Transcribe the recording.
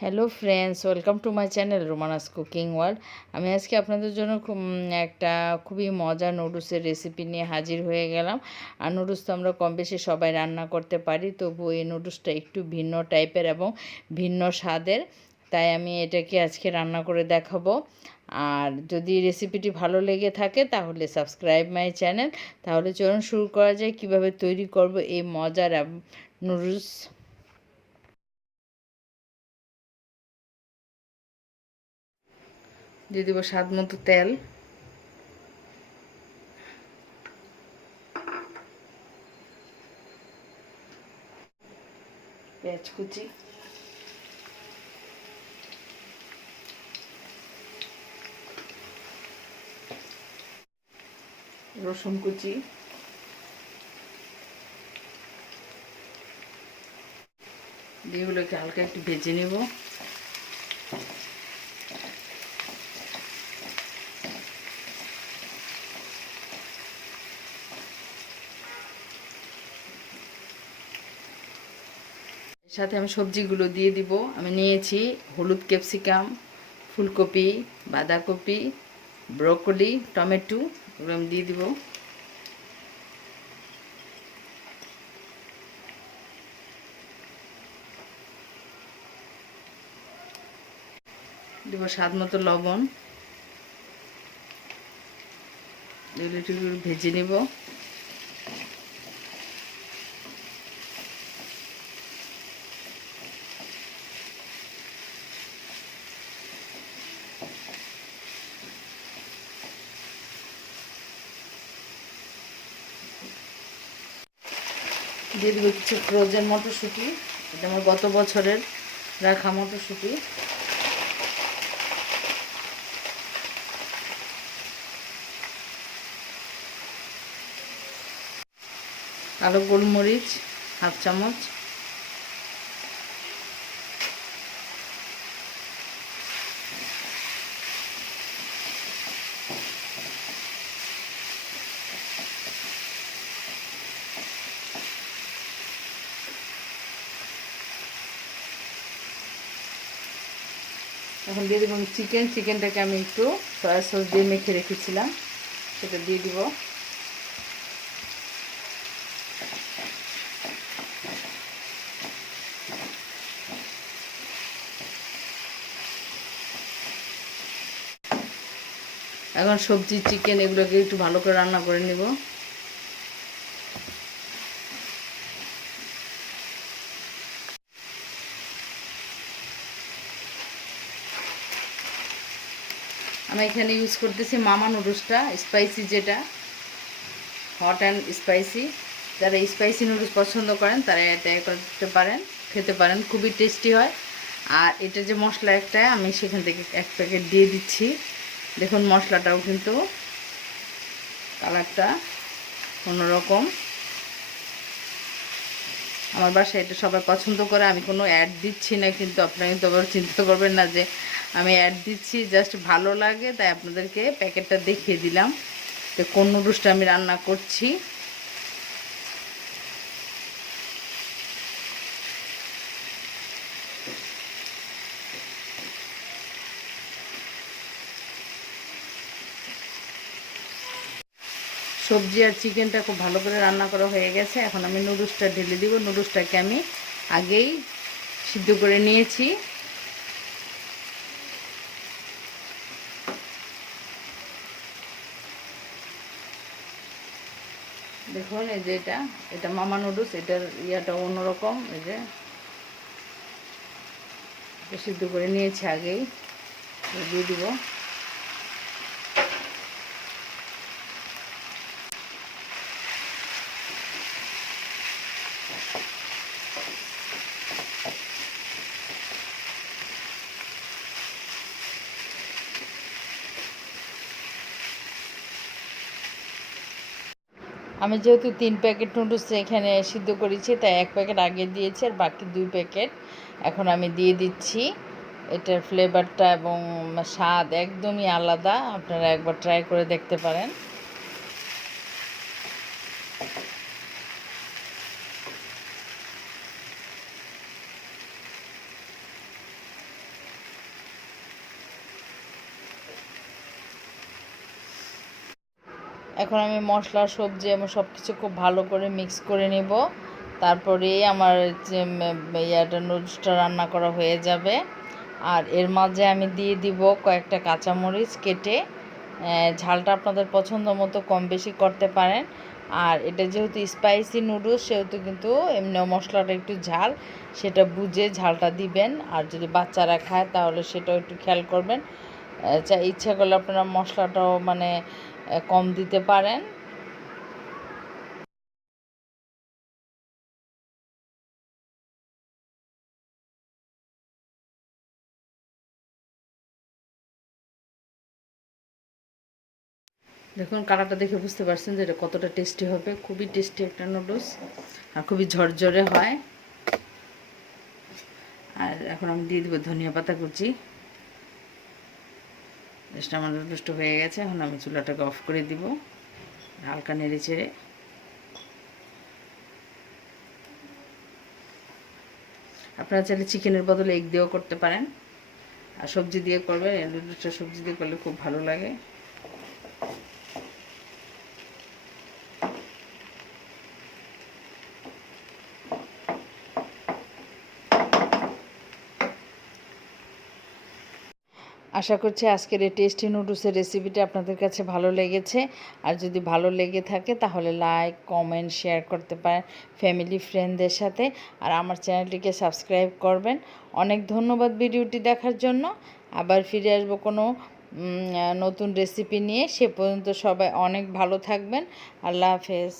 Hello friends, welcome to my channel রোমানাস cooking world. আমি আজকে আপনাদের জন্য একটা খুবই মজার নুডলসের রেসিপি নিয়ে হাজির হয়ে গেলাম। আর নুডলস তো আমরা কম বেশি সবাই রান্না করতে পারি, তবু এই নুডলসটা একটু ভিন্ন টাইপের এবং ভিন্ন স্বাদের, তাই আমি এটাকে আজকে রান্না করে দেখাবো। আর যদি রেসিপিটি ভালো লেগে থাকে তাহলে সাবস্ক্রাইব মাই চ্যানেল। তাহলে চলুন শুরু করা যায় কীভাবে তৈরি করব এই মজার নুডলস। দিয়ে দেবো স্বাদ মতো তেল, পেঁয়াজ কুচি, রসুন কুচি, এগুলোকে হালকা একটু ভেজে নেব। এর সাথে আমি সবজিগুলো দিয়ে দিব। আমি নিয়েছি হলুদ, ক্যাপসিকাম, ফুলকপি, বাঁধাকপি, ব্রোকলি, টমেটো, এগুলো আমি দিয়ে দিব। দিব স্বাদ মতো লবণ। এগুলো একটু ভেজে নেব। দিয়ে দেবো কিছু ফ্রোজেন মটরশুঁটি, এটা আমার গত বছরের রাখা মটরশুঁটি। কালো গোলমরিচ হাফ চামচ, এখন দিয়ে দেবো চিকেনটাকে আমি একটু সয়া সস দিয়ে মেখে রেখেছিলাম, সেটা দিয়ে দিব। এখন সবজি, চিকেন এগুলোকে একটু ভালো করে রান্না করে নেব। আমি এখানে ইউজ করতেছি মামা নুডলসটা, স্পাইসি, যেটা হট অ্যান্ড স্পাইসি। যারা স্পাইসি নুডলস পছন্দ করেন তারা এটা করতে পারেন, খেতে পারেন, খুবই টেস্টি হয়। আর এটা যে মশলা একটা, আমি সেখান থেকে এক প্যাকেট দিয়ে দিচ্ছি। দেখুন মশলাটাও কিন্তু কালারটা অন্যরকম। আমার বাসায় এটা সবাই পছন্দ করে। আমি কোনো অ্যাড দিচ্ছি না, কিন্তু আপনারা কিন্তু আবার চিন্তা করবেন না যে আমি অ্যাড দিচ্ছি, জাস্ট ভালো লাগে তাই আপনাদেরকে প্যাকেটটা দেখিয়ে দিলাম যে কোন নুডলসটা আমি রান্না করছি। সবজি আর চিকেনটা খুব ভালো করে রান্না করা হয়ে গেছে। এখন আমি নুডলসটা ঢেলে দিব। নুডলসটাকে আমি আগেই সিদ্ধ করে নিয়েছি। দেখুন এই যে এটা মামা নুডলস, এটার ইয়াটা অন্যরকম। এই যে সিদ্ধ করে নিয়েছি আগেই, দিয়ে দিব। আমি যেহেতু 3 প্যাকেট নুডলস এখানে সিদ্ধ করেছি, তাই 1 প্যাকেট আগে দিয়েছি আর বাকি 2 প্যাকেট এখন আমি দিয়ে দিচ্ছি। এটার ফ্লেভারটা এবং স্বাদ একদমই আলাদা, আপনারা একবার ট্রাই করে দেখতে পারেন। এখন আমি মশলা সবজি এবং সব কিছু খুব ভালো করে মিক্স করে নেব। তারপরে আমার যে নুডলসটা রান্না করা হয়ে যাবে। আর এর মাঝে আমি দিয়ে দিব কয়েকটা কাঁচামরিচ কেটে। ঝালটা আপনাদের পছন্দ মতো কম বেশি করতে পারেন। আর এটা যেহেতু স্পাইসি নুডলস সেহেতু কিন্তু এমনি মশলাটা একটু ঝাল, সেটা বুঝে ঝালটা দিবেন। আর যদি বাচ্চারা খায় তাহলে সেটাও একটু খেয়াল করবেন। ইচ্ছা করলে আপনারা মশলাটাও মানে কম দিতে পারেন। দেখুন কালারটা দেখে বুঝতে পারছেন যে এটা কতটা টেস্টি হবে। খুবই টেস্টি একটা নুডলস আর খুবই ঝরঝরে হয়। আর এখন আমি দিয়ে দেবো ধনিয়া পাতা কুচি। টেস্টটা আমার যথেষ্ট হয়ে গেছে। এখন আমি চুলাটাকে অফ করে দিব, হালকা নেড়ে চেড়ে। আপনারা চাইলে চিকেনের বদলে এগ দিয়েও করতে পারেন, আর সবজি দিয়ে করবেন। নুডলসটা সবজি দিয়ে করলে খুব ভালো লাগে। আশা করছি আজকের এই টেস্টি নুডলসের রেসিপিটা আপনাদের কাছে ভালো লেগেছে। আর যদি ভালো লেগে থাকে তাহলে লাইক কমেন্ট শেয়ার করতে পারেন ফ্যামিলি ফ্রেন্ডদের সাথে। আর আমার চ্যানেলটিকে সাবস্ক্রাইব করবেন। অনেক ধন্যবাদ ভিডিওটি দেখার জন্য। আবার ফিরে আসবো কোনো নতুন রেসিপি নিয়ে। সে পর্যন্ত সবাই অনেক ভালো থাকবেন। আল্লাহ হাফেজ।